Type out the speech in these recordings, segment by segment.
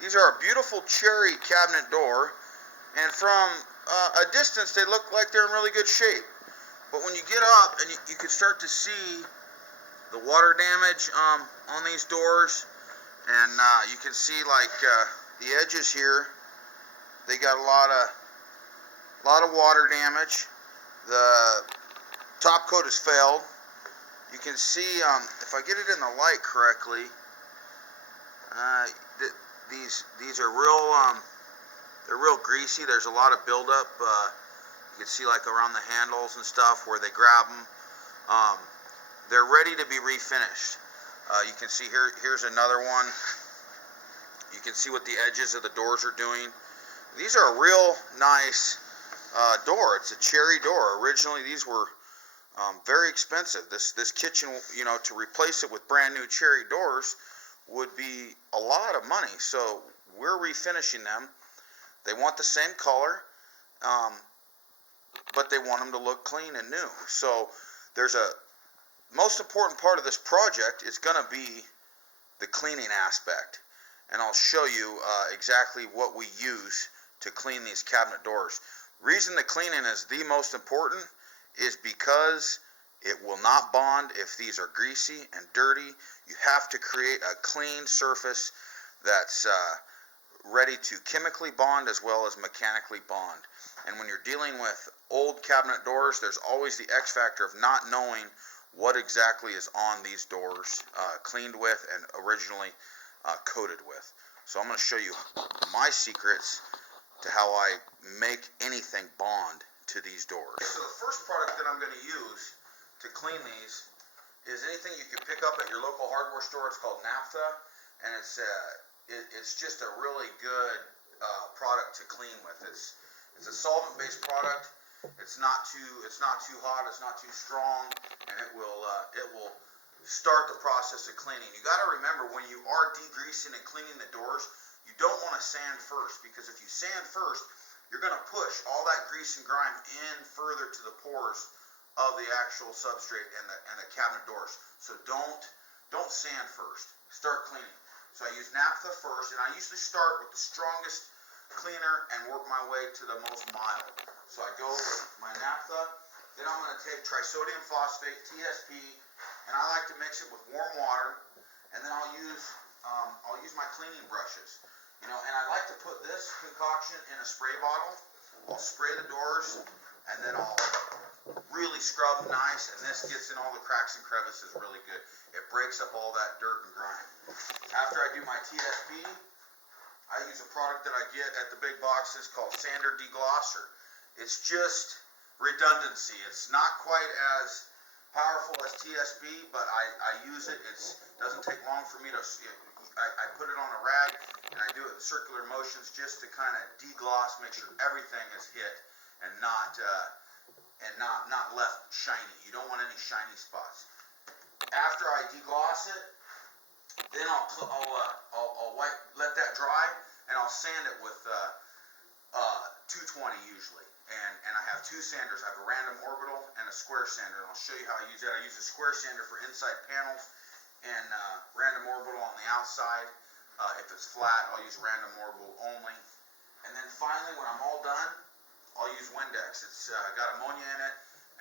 These are a beautiful cherry cabinet door, and from a distance they look like they're in really good shape. But when you get up and you can start to see the water damage on these doors, and you can see like the edges here. They got a lot of water damage. The top coat has failed. You can see if I get it in the light correctly, these are real. They're real greasy. There's a lot of buildup. You can see like around the handles and stuff where they grab them. They're ready to be refinished. You can see here's another one. You can see what the edges of the doors are doing. These are a real nice door. It's a cherry door. Originally these were very expensive. This kitchen, to replace it with brand new cherry doors would be a lot of money. So we're refinishing them. They want the same color, but they want them to look clean and new. So there's a most important part of this project is going to be the cleaning aspect, and I'll show you exactly what we use to clean these cabinet doors. Reason the cleaning is the most important is because it will not bond if these are greasy and dirty. You have to create a clean surface that's ready to chemically bond as well as mechanically bond. And when you're dealing with old cabinet doors, there's always the X factor of not knowing what exactly is on these doors, cleaned with and originally coated with. So I'm going to show you my secrets to how I make anything bond to these doors. So the first product that I'm going to use to clean these is anything you can pick up at your local hardware store. It's called naphtha, and it's just a really good product to clean with. It's a solvent-based product. It's not too hot. It's not too strong, and it will start the process of cleaning. You got to remember, when you are degreasing and cleaning the doors, you don't want to sand first, because if you sand first, you're going to push all that grease and grime in further to the pores of the actual substrate and the cabinet doors. So don't sand first. Start cleaning. So I use naphtha first, and I usually start with the strongest cleaner and work my way to the most mild. So I go with my naphtha, then I'm going to take trisodium phosphate, TSP, and I like to mix it with warm water, and then I'll use my cleaning brushes. And I like to put this concoction in a spray bottle. I'll spray the doors, and then I'll really scrub them nice, and this gets in all the cracks and crevices really good. It breaks up all that dirt and grime. After I do my TSP, I use a product that I get at the big boxes called Sander Deglosser. It's just redundancy. It's not quite as powerful as TSP, but I use it. It doesn't take long for me to. I put it on a rag, and I do it in circular motions just to kind of degloss, make sure everything is hit and not left shiny. You don't want any shiny spots. After I degloss it, then I'll let that dry, and I'll sand it with 220 usually. And I have two sanders. I have a random orbital and a square sander, and I'll show you how I use that. I use a square sander for inside panels, and random orbital on the outside. If it's flat, I'll use random orbital only. And then finally, when I'm all done, I'll use Windex. It's got ammonia in it,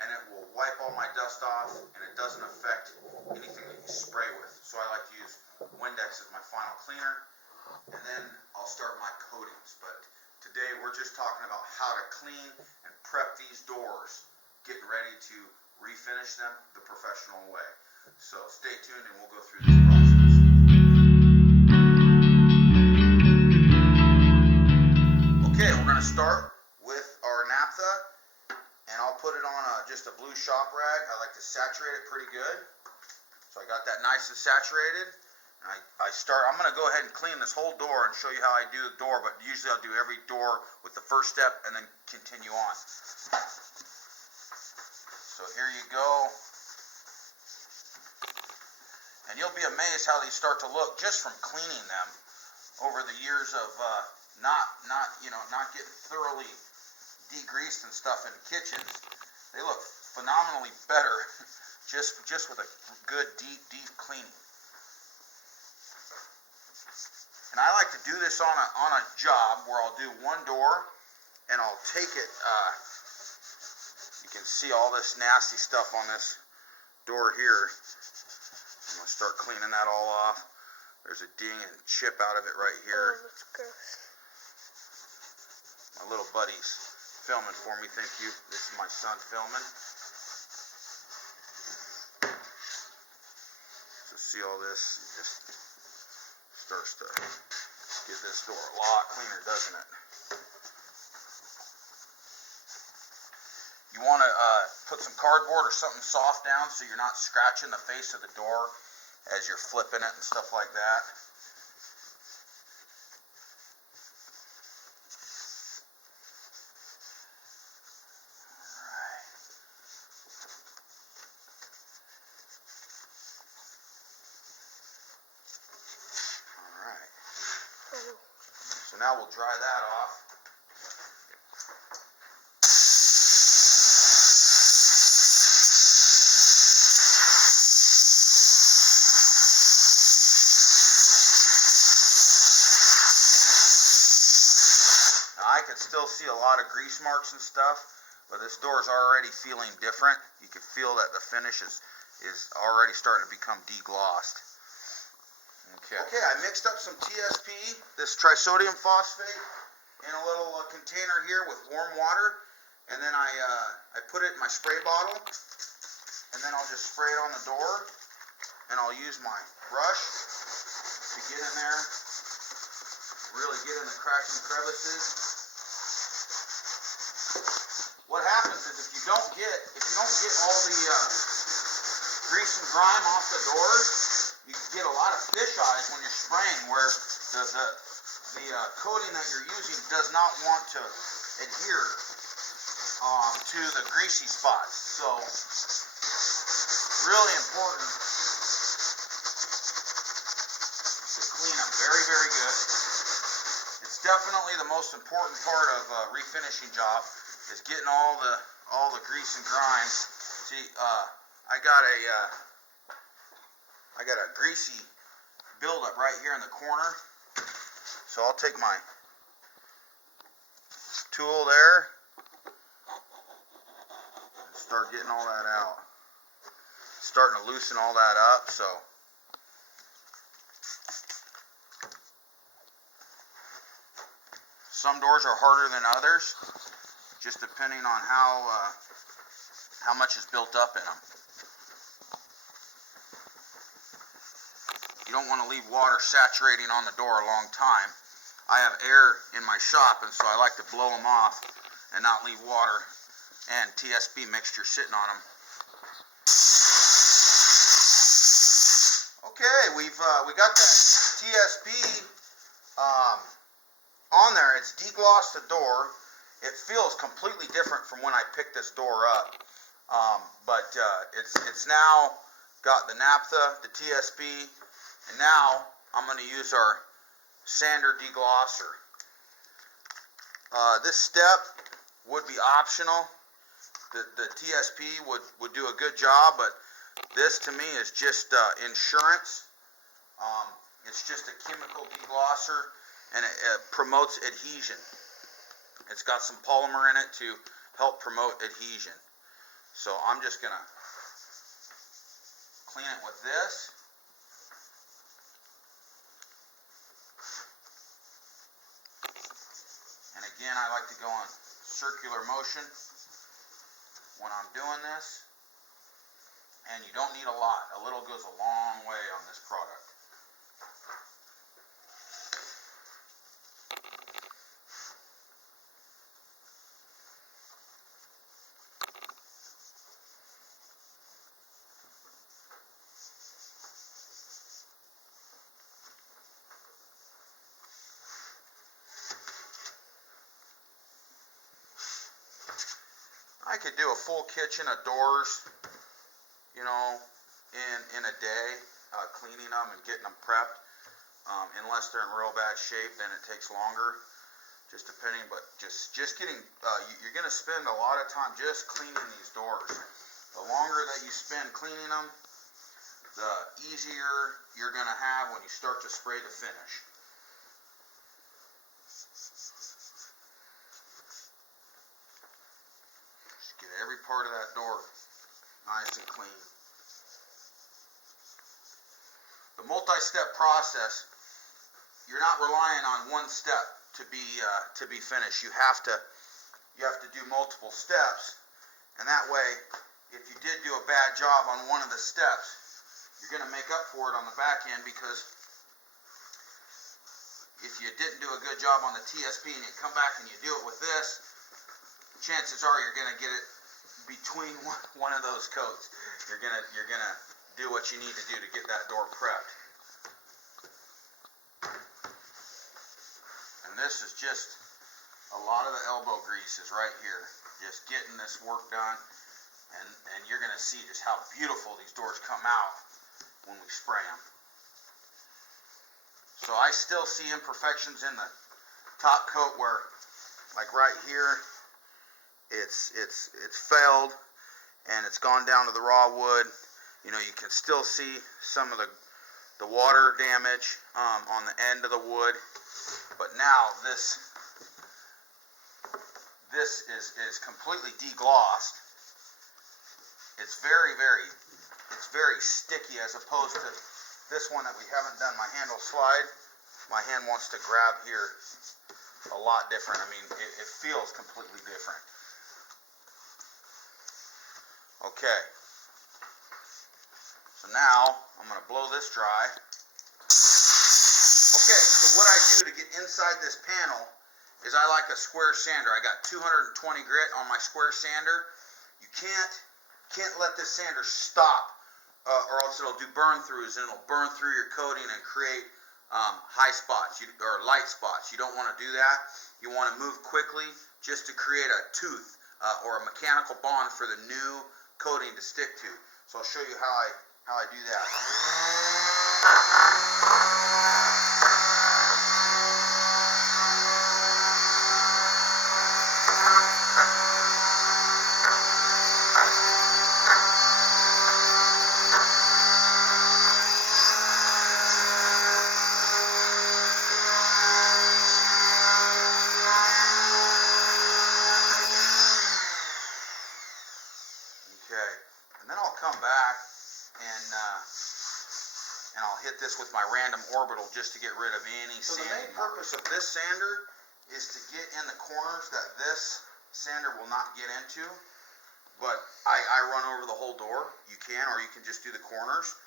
and it will wipe all my dust off, and it doesn't affect anything that you spray with. So I like to use Windex as my final cleaner, and then I'll start my coatings. But today we're just talking about how to clean and prep these doors, getting ready to refinish them the professional way. So stay tuned, and we'll go through this process. Okay, we're going to start with our naphtha, and I'll put it on just a blue shop rag. I like to saturate it pretty good. So I got that nice and saturated. And I'm going to go ahead and clean this whole door and show you how I do the door, but usually I'll do every door with the first step and then continue on. So here you go. And you'll be amazed how these start to look just from cleaning them over the years of not getting thoroughly degreased and stuff in kitchens. They look phenomenally better just with a good deep cleaning. And And I like to do this on a job where I'll do one door and I'll take it, you can see all this nasty stuff on this door here. I'm going to start cleaning that all off. There's a ding and chip out of it right here. Oh, that's gross. My little buddy's filming for me, thank you. This is my son filming. So see all this, just starts to get this door a lot cleaner, doesn't it? You want to put some cardboard or something soft down so you're not scratching the face of the door as you're flipping it and stuff like that. Alright. So now we'll dry that off. I can still see a lot of grease marks and stuff, but this door is already feeling different. You can feel that the finish is already starting to become deglossed. Okay, I mixed up some TSP, this trisodium phosphate, in a little container here with warm water, and then I put it in my spray bottle, and then I'll just spray it on the door, and I'll use my brush to get in there, really get in the cracks and crevices. What happens is if you don't get all the grease and grime off the doors, you can get a lot of fish eyes when you're spraying, where the coating that you're using does not want to adhere to the greasy spots. So really important to clean them very, very good. It's definitely the most important part of a refinishing job, is getting all the grease and grime. See, I got a greasy buildup right here in the corner. So I'll take my tool there and start getting all that out. Starting to loosen all that up. So some doors are harder than others, just depending on how much is built up in them. You don't want to leave water saturating on the door a long time. I have air in my shop, and so I like to blow them off and not leave water and TSP mixture sitting on them. Okay, we got that TSP on there. It's deglossed the door. It feels completely different from when I picked this door up, but it's now got the naphtha, the TSP, and now I'm going to use our sander deglosser. This step would be optional. The TSP would do a good job, but this to me is just insurance. It's just a chemical deglosser, and it promotes adhesion. It's got some polymer in it to help promote adhesion. So I'm just going to clean it with this. And again, I like to go in circular motion when I'm doing this. And you don't need a lot. A little goes a long way on this product. I could do a full kitchen of doors, you know, in a day, cleaning them and getting them prepped. Unless they're in real bad shape, then it takes longer, just depending. But just getting, you're going to spend a lot of time just cleaning these doors. The longer that you spend cleaning them, the easier you're going to have when you start to spray the finish. part of that door nice and clean. The multi-step process, you're not relying on one step to be finished. You have to do multiple steps, and that way, if you did do a bad job on one of the steps, you're going to make up for it on the back end, because if you didn't do a good job on the TSP and you come back and you do it with this, chances are you're going to get it between one of those coats. You're gonna do what you need to do to get that door prepped. And this is just a lot of the elbow grease is right here, just getting this work done, and you're gonna see just how beautiful these doors come out when we spray them. So I still see imperfections in the top coat where, like right here, it's failed and it's gone down to the raw wood. You know, you can still see some of the water damage on the end of the wood. But now this is completely deglossed. It's very sticky, as opposed to this one that we haven't done my handle slide. My hand wants to grab here a lot different. I mean, it feels completely different. Okay. So now I'm going to blow this dry. Okay, so what I do to get inside this panel is I like a square sander. I got 220 grit on my square sander. You can't let this sander stop, or else it'll do burn throughs, and it'll burn through your coating and create high spots or light spots. You don't want to do that. You want to move quickly just to create a tooth or a mechanical bond for the new coating to stick to. So I'll show you how I do that. Okay, and then I'll come back and I'll hit this with my random orbital just to get rid of any sanding. So the main purpose of this sander is to get in the corners that this sander will not get into. But I run over the whole door. You can, or you can just do the corners.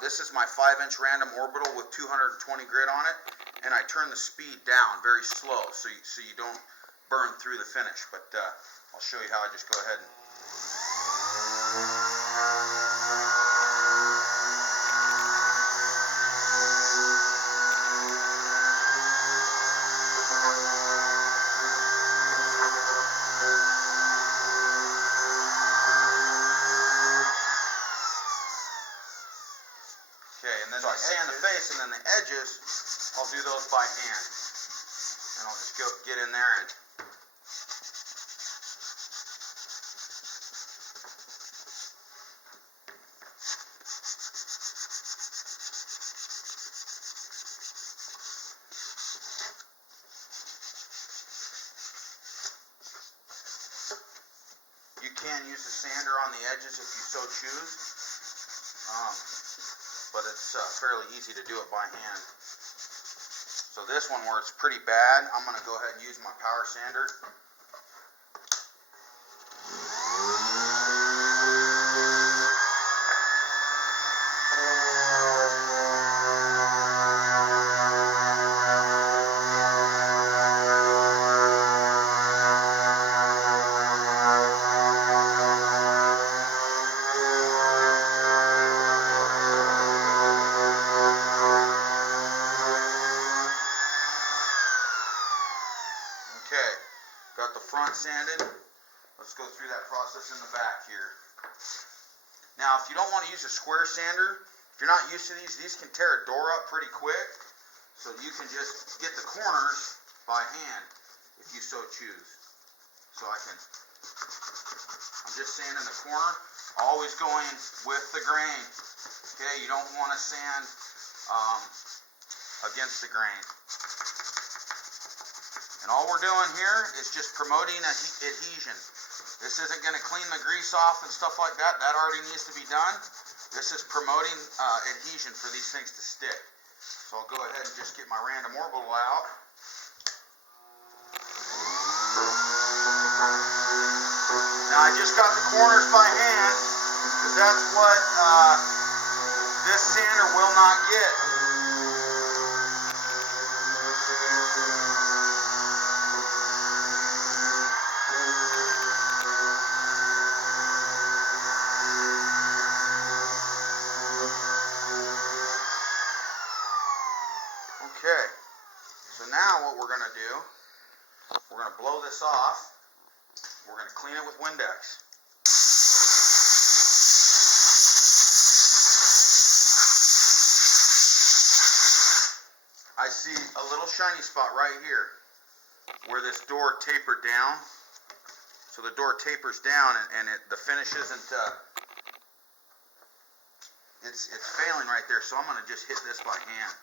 This is my 5-inch random orbital with 220 grit on it, and I turn the speed down very slow so you don't burn through the finish. But I'll show you how I just go ahead and. Okay, and then I sand the face, and then the edges, I'll do those by hand. And I'll just get in there and. You can use the sander on the edges if you so choose, but it's fairly easy to do it by hand. So this one where it's pretty bad, I'm going to go ahead and use my power sander. Okay, got the front sanded. Let's go through that process in the back here. Now, if you don't want to use a square sander, if you're not used to these can tear a door up pretty quick. So you can just get the corners by hand if you so choose. So I'm just sanding the corner, always going with the grain. Okay, you don't want to sand against the grain. And all we're doing here is just promoting adhesion. This isn't going to clean the grease off and stuff like that. That already needs to be done. This is promoting adhesion for these things to stick. So I'll go ahead and just get my random orbital out. Now I just got the corners by hand because that's what this sander will not get. Okay, so now what we're going to do, we're going to blow this off. We're going to clean it with Windex. I see a little shiny spot right here where this door tapered down. So the door tapers down and the finish isn't, it's failing right there. So I'm going to just hit this by hand.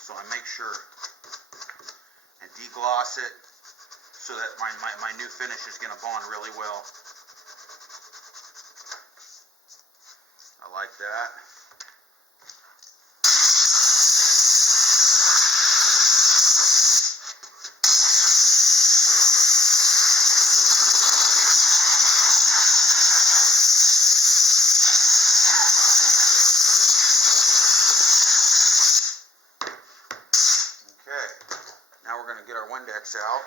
So I make sure and degloss it so that my new finish is going to bond really well. I like that. Now we're going to get our Windex out.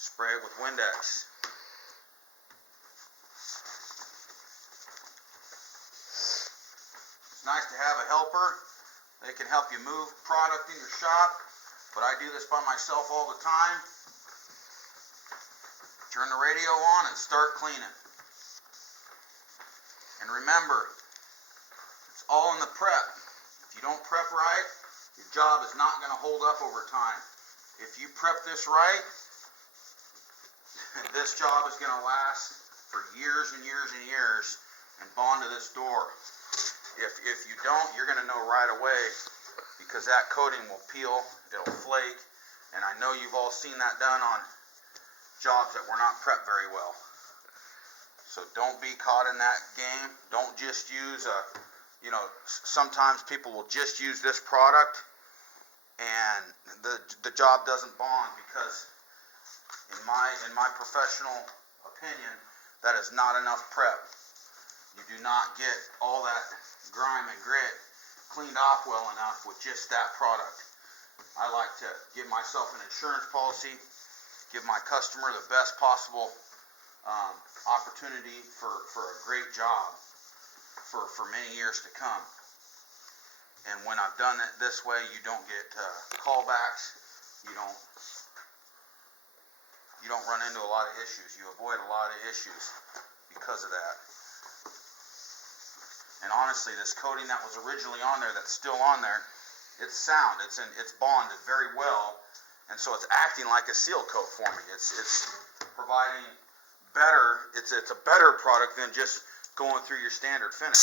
Spray it with Windex. It's nice to have a helper. They can help you move product in your shop, but I do this by myself all the time. Turn the radio on and start cleaning. And remember, it's all in the prep. If you don't prep right, your job is not going to hold up over time. If you prep this right, this job is going to last for years and years and years and bond to this door. If you don't, you're going to know right away because that coating will peel, it'll flake, and I know you've all seen that done on jobs that were not prepped very well. So don't be caught in that game. Don't just use sometimes people will just use this product and the job doesn't bond because in my professional opinion, that is not enough prep. You do not get all that grime and grit cleaned off well enough with just that product. I like to give myself an insurance policy, give my customer the best possible opportunity for a great job for many years to come. And when I've done it this way, you don't get callbacks. You don't run into a lot of issues. You avoid a lot of issues because of that. And honestly, this coating that was originally on there, that's still on there, it's sound. It's bonded very well, and so it's acting like a seal coat for me. It's providing better. It's a better product than just going through your standard finish.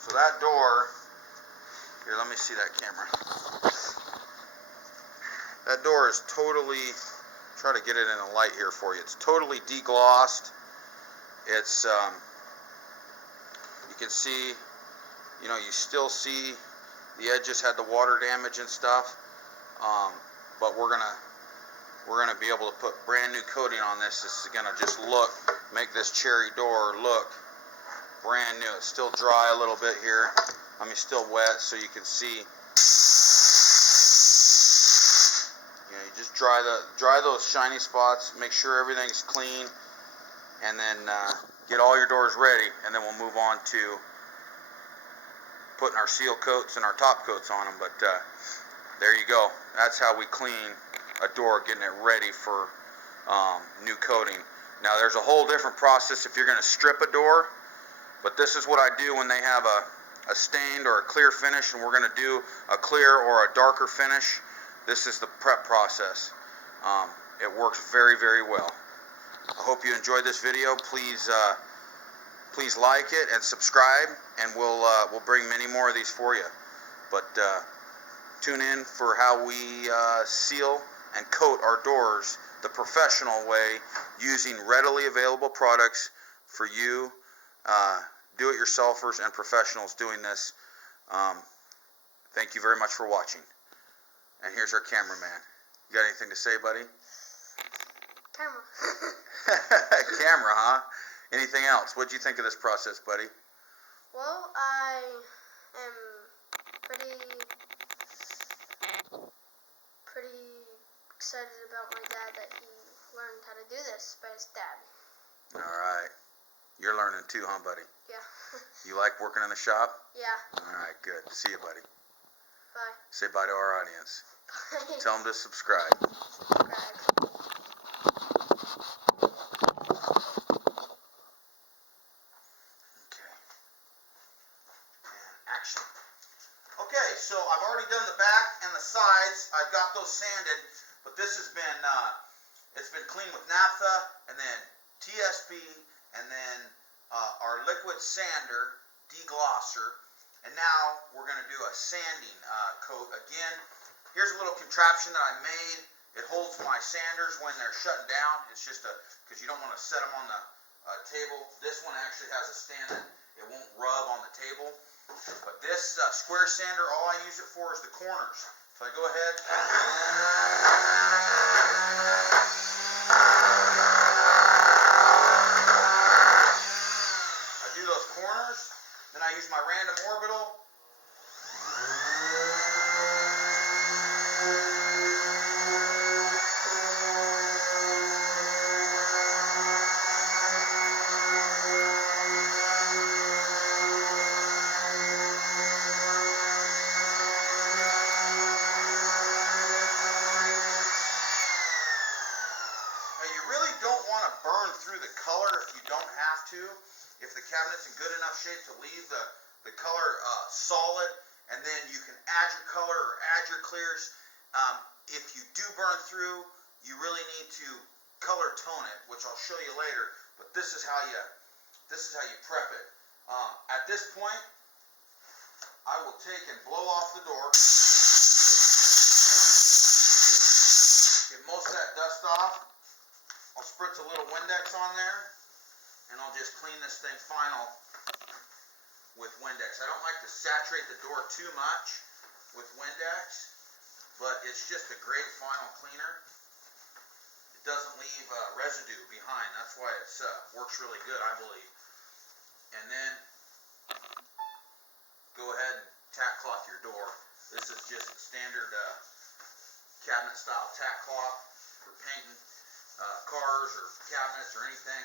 So that door, here, let me see that camera. That door is totally, try to get it in the light here for you. It's totally deglossed. It's, you can see, you still see the edges had the water damage and stuff. But we're gonna be able to put brand new coating on this. This is gonna just make this cherry door look brand new. It's still dry a little bit here. I mean, still wet, so you can see. You just dry those shiny spots. Make sure everything's clean, and then get all your doors ready, and then we'll move on to putting our seal coats and our top coats on them. But There you go. That's how we clean a door, getting it ready for new coating. Now there's a whole different process if you're going to strip a door, but this is what I do when they have a stained or a clear finish and we're going to do a clear or a darker finish. This is the prep process. It works very, very well. I hope you enjoyed this video. Please like it and subscribe, and we'll bring many more of these for you. But tune in for how we seal and coat our doors the professional way, using readily available products for you do-it-yourselfers and professionals doing this. Thank you very much for watching. And here's our cameraman. You got anything to say, buddy? Camera. Camera, huh? Anything else? What'd you think of this process, buddy? Well, I am pretty excited about my dad that he learned how to do this by his dad. All right. You're learning too, huh, buddy? Yeah. You like working in the shop? Yeah. All right, good. See you, buddy. Bye. Say bye to our audience. Bye. Tell them to subscribe. Subscribe. Okay. And action. Okay, so I've already done the back and the sides. I've got those sanded, but this has been it's been cleaned with naphtha and then TSB and then our liquid sander, deglosser, and now we're going to do a sanding coat. Again, here's a little contraption that I made. It holds my sanders when they're shutting down. It's just because you don't want to set them on the table. This one actually has a stand that it won't rub on the table. But this square sander, all I use it for is the corners. So I go ahead. I do those corners. Then I use my random orbital. Burn through the color if you don't have to. If the cabinet's in good enough shape to leave the color solid, and then you can add your color or add your clears. If you do burn through, you really need to color tone it, which I'll show you later. But this is how you prep it. At this point, I will take and blow off the door. Get most of that dust off. I'll spritz a little Windex on there, and I'll just clean this thing final with Windex. I don't like to saturate the door too much with Windex, but it's just a great final cleaner. It doesn't leave residue behind. That's why it works really good, I believe. And then go ahead and tack cloth your door. This is just standard cabinet style tack cloth for painting cars or cabinets or anything.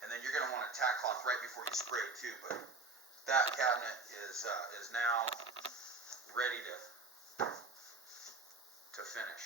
And then you're going to want to tack cloth right before you spray it too. But that cabinet is now ready to finish.